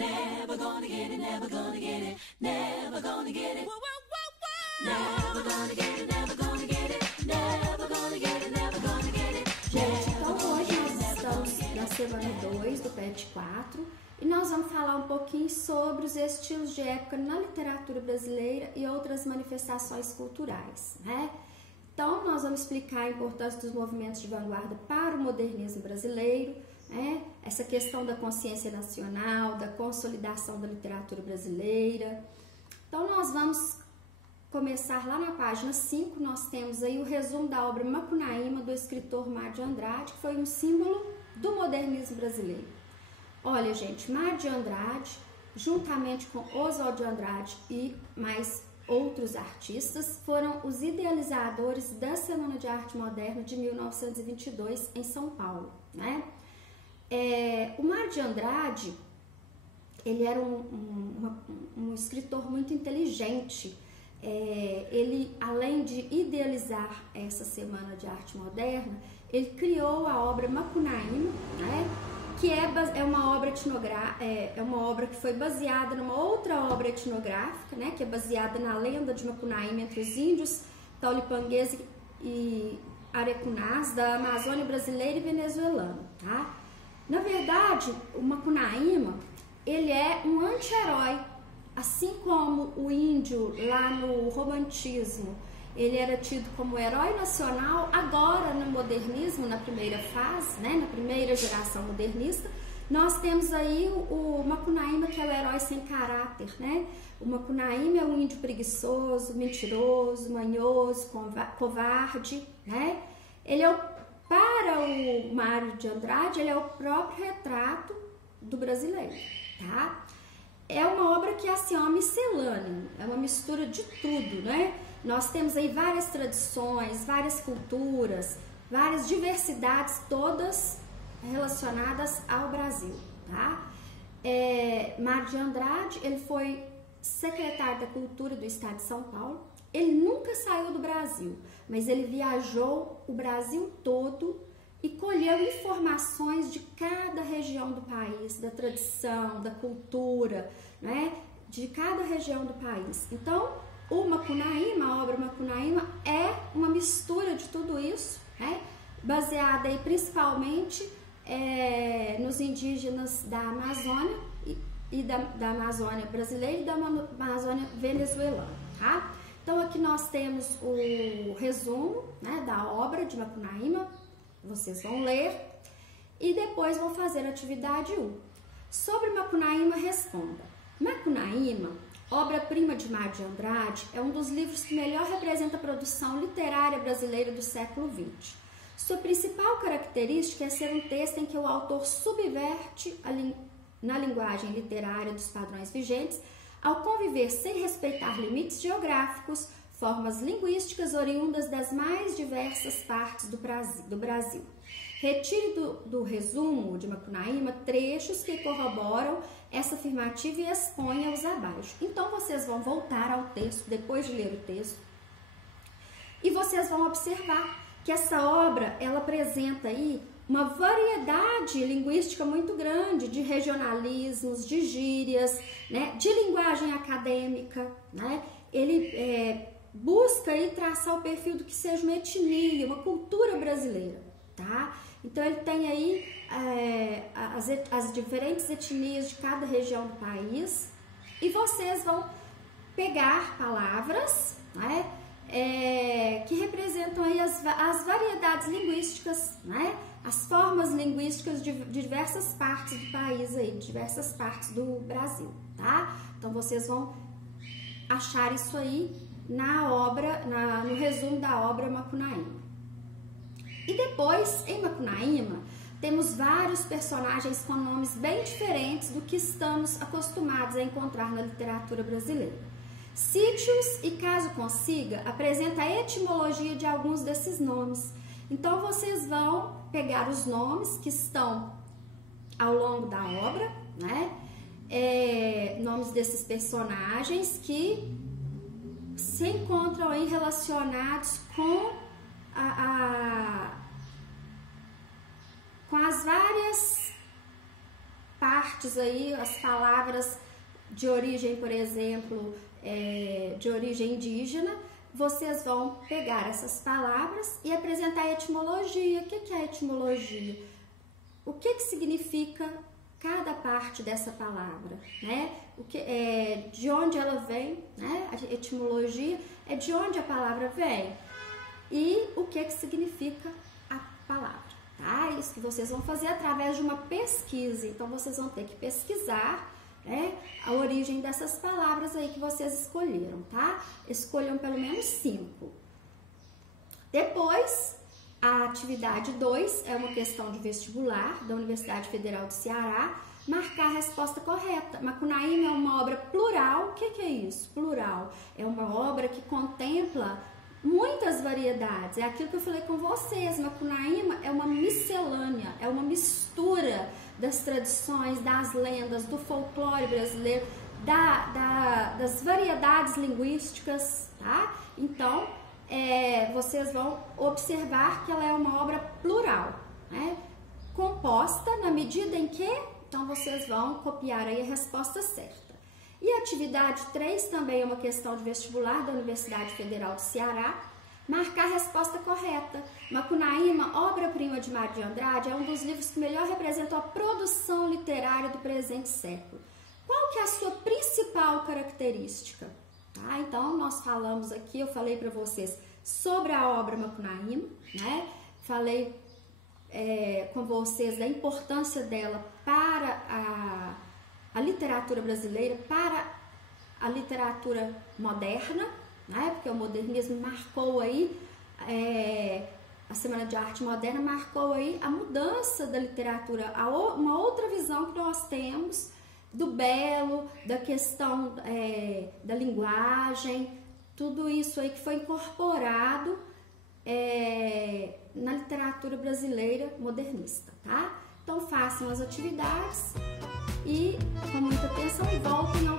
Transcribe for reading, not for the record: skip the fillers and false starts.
Never gonna get it, never gonna get it, never gonna get it. Never gonna get it, never gonna get it, never gonna get it, never gonna get it. Gente, então hoje nós estamos na semana 2 do PET 4 e nós vamos falar um pouquinho sobre os estilos de época na literatura brasileira e outras manifestações culturais, né? Então nós vamos explicar a importância dos movimentos de vanguarda para o modernismo brasileiro, né? Essa questão da consciência nacional, da consolidação da literatura brasileira. Então nós vamos começar lá na página 5, nós temos aí o resumo da obra Macunaíma, do escritor Mário de Andrade, que foi um símbolo do modernismo brasileiro. Olha, gente, Mário de Andrade, juntamente com Oswald de Andrade e mais outros artistas, foram os idealizadores da Semana de Arte Moderna de 1922 em São Paulo, né? O Mário de Andrade, ele era um escritor muito inteligente. Ele, além de idealizar essa Semana de Arte Moderna, ele criou a obra Macunaíma, né, que é uma obra etnográfica, é uma obra que foi baseada numa outra obra etnográfica, né, que é baseada na lenda de Macunaíma entre os índios taulipangues e arecunás da Amazônia brasileira e venezuelana, tá? Na verdade, o Macunaíma, ele é um anti-herói. Assim como o índio lá no romantismo, ele era tido como herói nacional, agora no modernismo, na primeira fase, né, na primeira geração modernista, nós temos aí o Macunaíma, que é o herói sem caráter, né? O Macunaíma é um índio preguiçoso, mentiroso, manhoso, covarde, né? Para o Mário de Andrade, ele é o próprio retrato do brasileiro, tá? É uma obra que assim, é uma miscelânea, é uma mistura de tudo, né? Nós temos aí várias tradições, várias culturas, várias diversidades, todas relacionadas ao Brasil, tá? Mário de Andrade, ele foi secretário da Cultura do Estado de São Paulo. Ele nunca saiu do Brasil, mas ele viajou o Brasil todo e colheu informações de cada região do país, da tradição, da cultura, né, de cada região do país. Então, o Macunaíma, a obra Macunaíma, é uma mistura de tudo isso, né, baseada aí principalmente nos indígenas da Amazônia e da Amazônia brasileira e da Amazônia venezuelana, tá? Então, aqui nós temos o resumo, né, da obra de Macunaíma. Vocês vão ler e depois vão fazer a atividade 1. Sobre Macunaíma, responda. Macunaíma, obra-prima de Mário de Andrade, é um dos livros que melhor representa a produção literária brasileira do século XX. Sua principal característica é ser um texto em que o autor subverte na linguagem literária dos padrões vigentes, ao conviver sem respeitar limites geográficos, formas linguísticas oriundas das mais diversas partes do Brasil. Retire do resumo de Macunaíma trechos que corroboram essa afirmativa e exponha-os abaixo. Então, vocês vão voltar ao texto, depois de ler o texto, e vocês vão observar que essa obra, ela apresenta aí uma variedade linguística muito grande de regionalismos, de gírias, né, de linguagem acadêmica, né? Ele busca aí traçar o perfil do que seja uma etnia, uma cultura brasileira, tá? Então ele tem aí as diferentes etnias de cada região do país e vocês vão pegar palavras, né, que representam aí as variedades linguísticas, né, as formas linguísticas de diversas partes do país aí, de diversas partes do Brasil, tá? Então vocês vão achar isso aí na obra, no resumo da obra Macunaíma. E depois, em Macunaíma, temos vários personagens com nomes bem diferentes do que estamos acostumados a encontrar na literatura brasileira. Sítios e Caso Consiga apresenta a etimologia de alguns desses nomes. Então, vocês vão pegar os nomes que estão ao longo da obra, né? Nomes desses personagens que se encontram aí relacionados com com as várias partes aí, as palavras de origem, por exemplo, de origem indígena, vocês vão pegar essas palavras e apresentar a etimologia. O que é a etimologia? O que significa cada parte dessa palavra, né? De onde ela vem, né? A etimologia é de onde a palavra vem e o que significa a palavra, tá? Isso que vocês vão fazer através de uma pesquisa. Então, vocês vão ter que pesquisar, né, a origem dessas palavras aí que vocês escolheram, tá? Escolham pelo menos 5. Depois, a atividade 2 é uma questão de vestibular da Universidade Federal do Ceará. Marcar a resposta correta. Macunaíma é uma obra plural. O que é isso? Plural. É uma obra que contempla muitas variedades. É aquilo que eu falei com vocês. Macunaíma é uma miscelânea, é uma mistura das tradições, das lendas, do folclore brasileiro, das variedades linguísticas, tá? Então, vocês vão observar que ela é uma obra plural, né? Composta na medida em que, então vocês vão copiar aí a resposta certa. E a atividade 3 também é uma questão de vestibular da Universidade Federal do Ceará. Marcar a resposta correta. Macunaíma, obra-prima de Mário de Andrade, é um dos livros que melhor representam a produção literária do presente século. Qual que é a sua principal característica? Tá? Então, nós falamos aqui, eu falei para vocês sobre a obra Macunaíma, né? Falei com vocês da importância dela para a literatura brasileira, para a literatura moderna, né? Porque o modernismo marcou aí, a Semana de Arte Moderna marcou aí a mudança da literatura, uma outra visão que nós temos do belo, da questão da linguagem, tudo isso aí que foi incorporado na literatura brasileira modernista, tá? Então façam as atividades e com muita atenção voltem ao